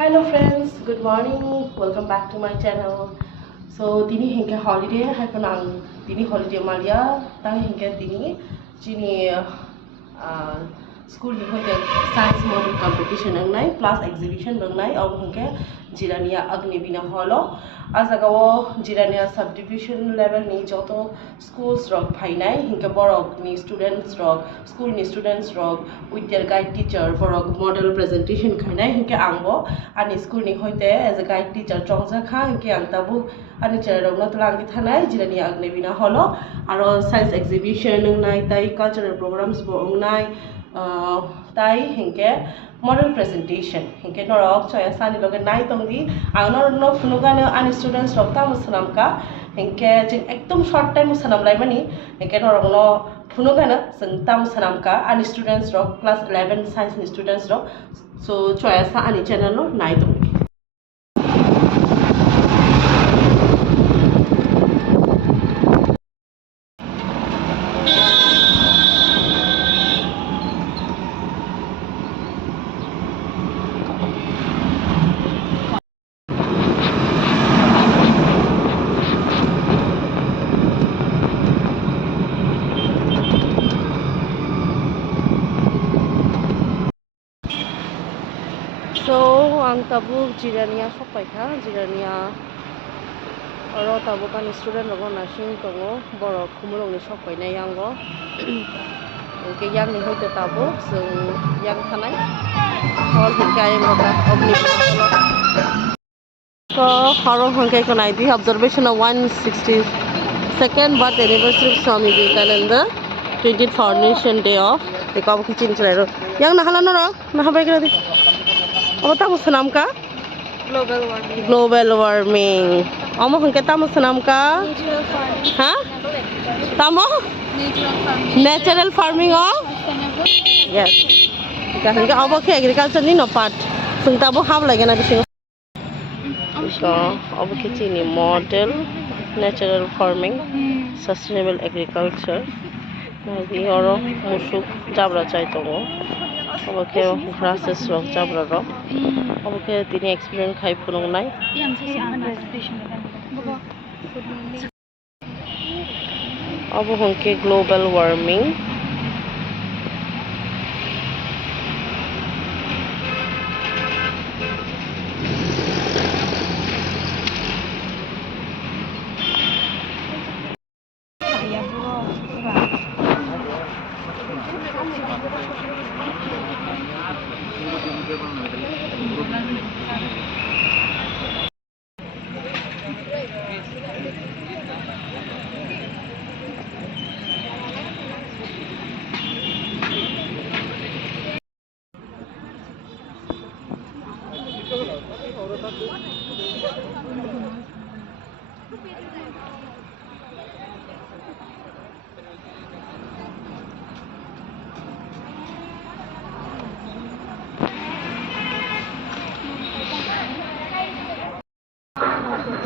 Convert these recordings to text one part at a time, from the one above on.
Hello friends, good morning. Welcome back to my channel. So tini hingga holiday hai kanang tini holiday malia tang hingga tini jini school ni hoite science model competition ang nai plus exhibition bang nai aw hingga jirania agnibina holo azagawo jirania subdivision level ni joto schools rok phainai hingga borok ni students rok school ni students rok with their guide teacher borok model presentation khainai hingga angbo ani school ni hoite as a guide teacher chongja kha hingga ang tabu ani chair rok na tlang thanai jirania agnibina holo aro science exhibition ang nai tai cultural programs bo ang nai tai hingga model presentation hingke norok choya sani loge nai tongdi ang no phunugano ani students rok ta musanam ka hingke jing ekdom short time musanam lai mani hingke norok no phunugano jing ta musanam ka ani students rok class 11 science ni students rok so choya sa ani channel no nai tongdi So ang tabuk jirania sopai kha jirania oro tabuk ani student rok nasing tongo borok khumulong ni sopai na yango ke yang ni hoite tabuk sung yang thanai hol hingkai moga obni so haro hingkai ko nai di observation of 162nd birth anniversary of Swami Vivekananda 20th foundation day of the kabu kichin chalai ro yang nahala no ro nahabai kra di apa tamu senam ka? Global warming. Amo hangke tamu senam ka? Hah? Tamu? Natural farming of? Yes. Jika hangke abo ke agriculture ni no part. Sung tabu hab lagi na bising. So abo ke ni model natural farming, sustainable agriculture. Nadi oro musuk jabra chai tongo. Oke grasses rok jabra rok oke tini experience khai phunung nai abo hongke global warming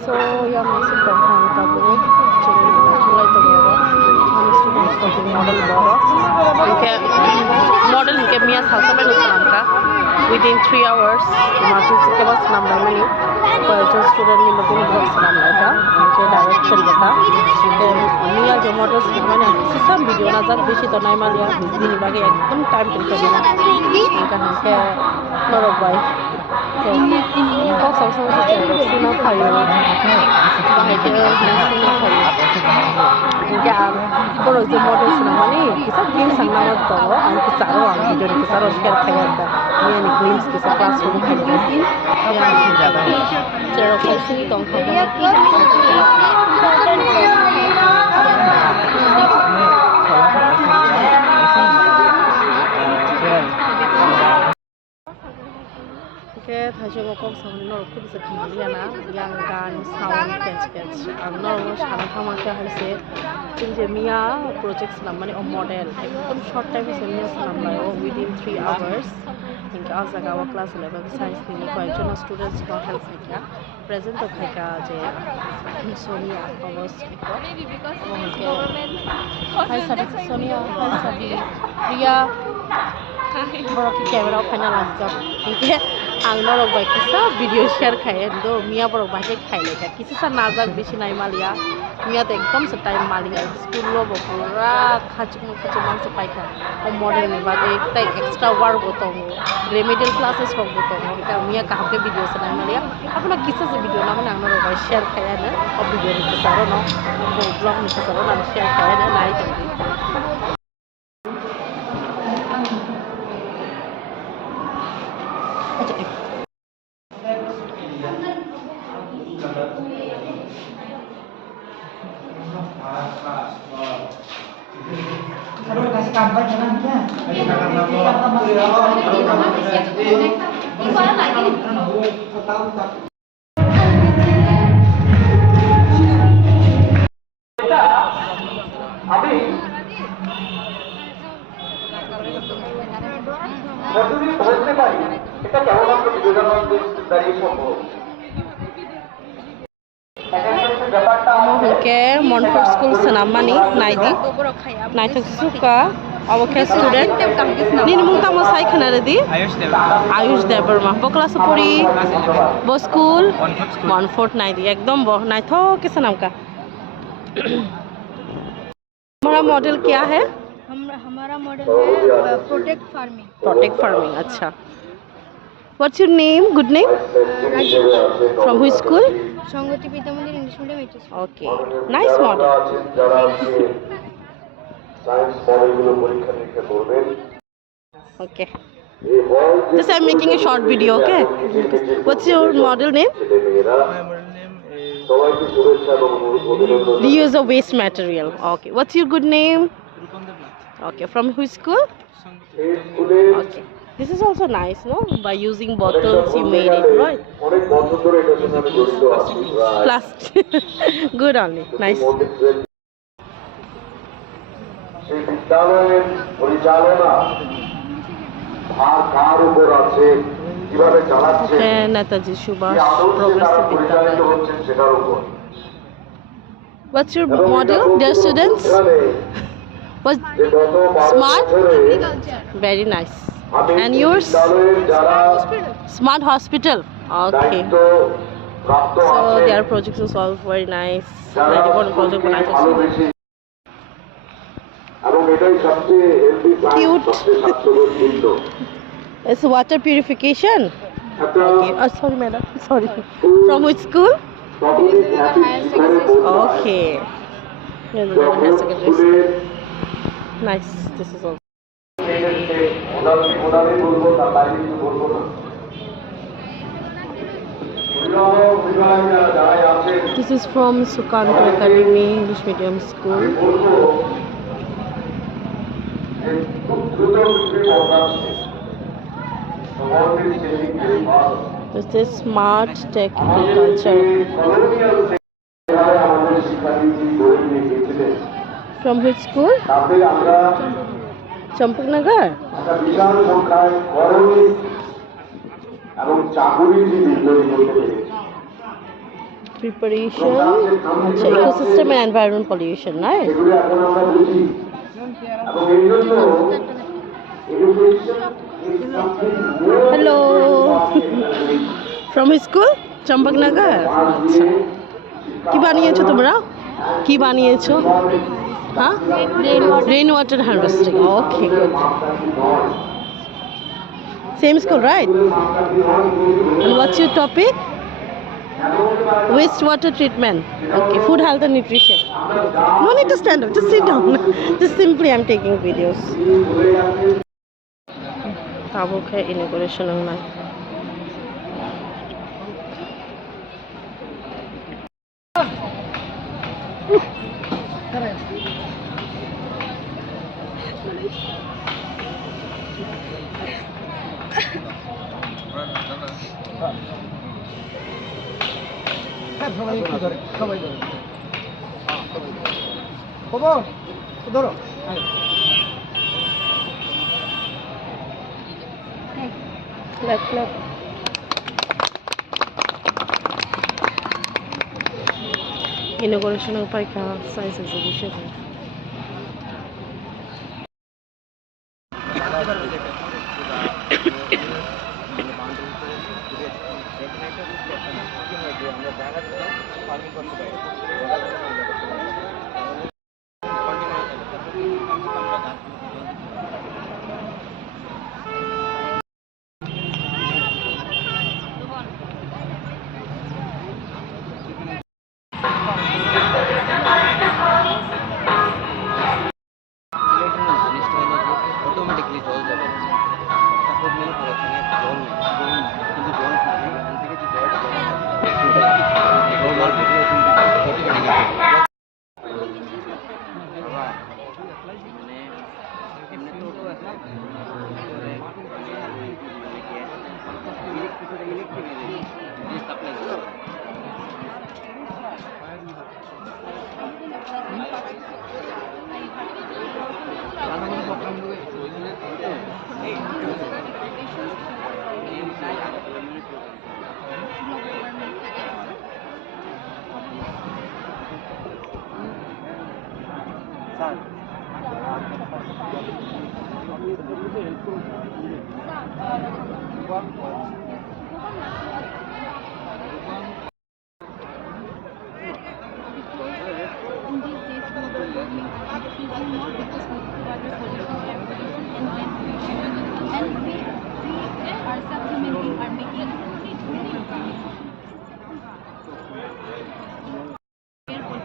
so yang masuk tentang tabu mulai tengoro kami students untuk model boro hingke model hingke mia salsa bai nusanam ka within 3 hours emergency ke bas nam bai mani koyekjon student ni mungkin blog sanam laita hingke direction bata hingke mia je model sanamane sisam video na jak beshi to nai malia ni bage ekdom time tilke dina hingke norok bai kok sama-sama saja suna kayu bahagia suna kayu hingga kalau itu model senamani kita glimpse sang nama tahu ang kita orang video ni kita harus share kaya ada ni ani glimpse kita classroom kaya ni yang cara kasi tong kaya ke thajong kok sauni nor ku bisa kiliana yang gan sound catch ang nor shala thama ka haise je mia project nam mane o model ekdom short time se mia sanam layo within 3 hours hingga azaga wa class 11 science ni koyekjon students ko help theka present to theka je Sonia Abbas ko hi Sonia hi Priya borok camera phana lasjak engke ang norok bai kisa video share khai do mia borok bai ke khai le kisi sa najak beshi nai malia mia to ekdom sa time malia school lo bo pura khachum mang sa paikha o model ni ba ekta extra work bo to remedial classes ho bo to ka mia ka ke video sa nai malia apna kisa sa video na ang norok bai share khai na o video ni sa ro no vlog ni sa ro na share khai na nai to Kalau kasih kabar jangan dia. Oke, Montfort School senamani naidi, naik suka, awak student. Ni mungkin tamu saya kenal di. Ayush Devar mah. Pokoklah sepuri, bo school, Montfort naidi. Ekdom bo naik tho ke senam ka. हमारा model क्या है? हमारा model है protect farming. Protect farming, अच्छा। What's your name? Good name? Rajesh. From which school? संगति पिता मंदिर English medium HS. Okay, nice model. Okay. Just I'm making a short video, okay? What's your model name? Reuse of waste material. Okay. What's your good name? Okay. From which school? Okay. This is also nice, no? By using bottles, you made it, right? Plastic. Good only. Nice. Netaji Subhash Progressive Vidyalaya. What's your model, dear students? What's smart? Very nice. And yours? Smart hospital. Okay. So their projects is all very nice. Project cute. It's water purification. Okay. Oh, sorry, madam. Sorry. From which school? Okay. Higher secondary school. Nice. This is all. This is from Sukanto Academy English Medium School. This is Smart Tech Agriculture. From which school? Champaknagar. Preparation, ecosystem and environment pollution, right? Hello. From which school? Champaknagar. কি বানিয়েছো তোমরা? কি বানিয়েছো? Huh? Rainwater harvesting. Okay, good. Same school, right? And what's your topic? Wastewater treatment. Okay, food, health and nutrition. No need to stand up, just sit down. Just simply I'm taking videos. Tabuk hai inauguration online. Clap. Inauguration of Paika Science Exhibition. জায়গা দিতে farming করতে পারে automatically জল যাবে suppose মনে করো এখানে জল নেই কিন্তু জল এখান থেকে যে জলটা নর্মাল থেকে অটোমেটিক মানে এমনি তো electric supply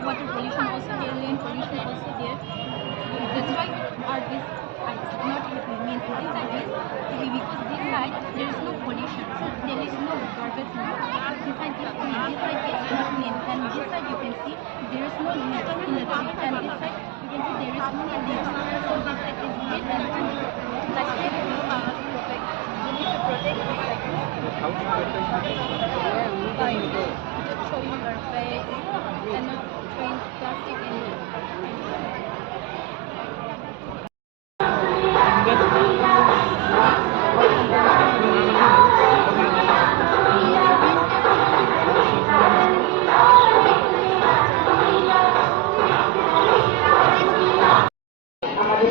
water pollution also there, land pollution also there. That's why our this not happening. Means this side is because this side there is no pollution, so there is no garbage. This side is clean, this side is not clean, and this side you can see there is no leaves in the tree, and this side you can see there is no leaves. So this side is green and clean. Like that we need to protect this side. How to protect Showing garbage and not throwing plastic in it.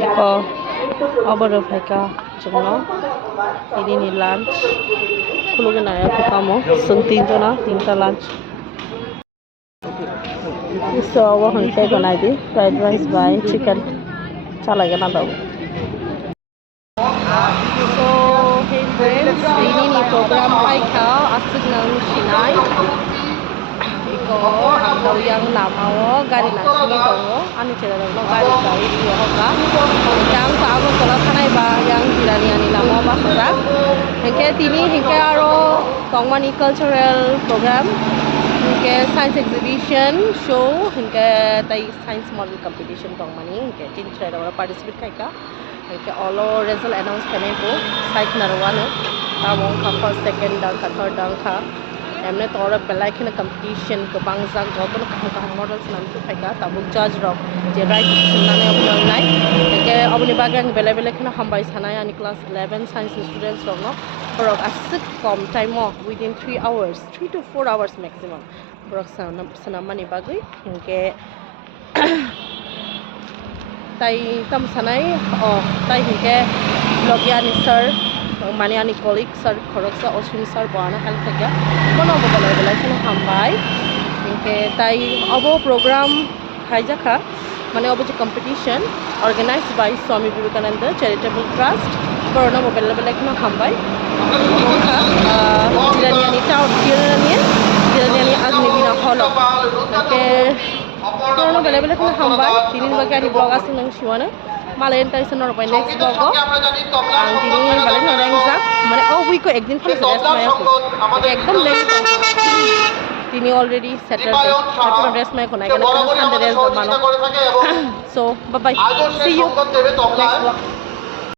Iko abaro phaika jumno ini ni lunch khuluge na ya kamo sung tinta lunch so awa honte banai di fried rice by chicken chala gana daw so hey friends ini ni program phaika asuk nang sinai iko ang yang lamao gari na singi tongo ani chela no gari yo hoka yang sa abo tola thanai ba yang jirani ani lamao ba sara hengke tini hengke aro tongmani cultural program hengke science exhibition show hengke tai science model competition tongmani hengke tin chera ora participate khaika hengke all result announce kane bo site narwana tamong ka first second dang ka third dang ka एमने तोर बेलाय खने competition गोबां जाग जतन kahang models नाम तो फायगा ताबु जज रक जे राइट सुननानै अबन नाय के अबनि बागे आं बेलाय बेलाय खने हामबाय सानाय आनि क्लास 11 साइंस स्टूडेंट्स रक बरक आसक कम time within 3 hours 3 to 4 hours maximum बरक सनामानि बागे के ताई तम सानाय ताई के लगियानि सर माने आनि कलिग सर खरकसा अश्विनी सर बहाना खाल थाका कोनो बगल बेलाय खने हामबाय इनके ताई अबो प्रोग्राम खाइजाखा माने अबो जे competition organised by Swami Vivekananda charitable trust बरनो बेलाय बेलाय खने हामबाय जिरानियानि टाउन जिरानियानि आजमेबिना हॉल के बरनो बेलाय बेलाय खने हामबाय दिनि बागे आनि ब्लॉग आसिन नों शिवानो मालायन टाइसन और बाय नेक्स्ट ब्लॉग आं दिनि बालाय नरें जा माने वीक को एक दिन फल रेस्ट मायाखौ एकदम नेक्स्ट दिनि ऑलरेडी सैटरडे अपन रेस्ट मायाखौ नायगोन संडे रेस्ट मानो so bye bye see you next blog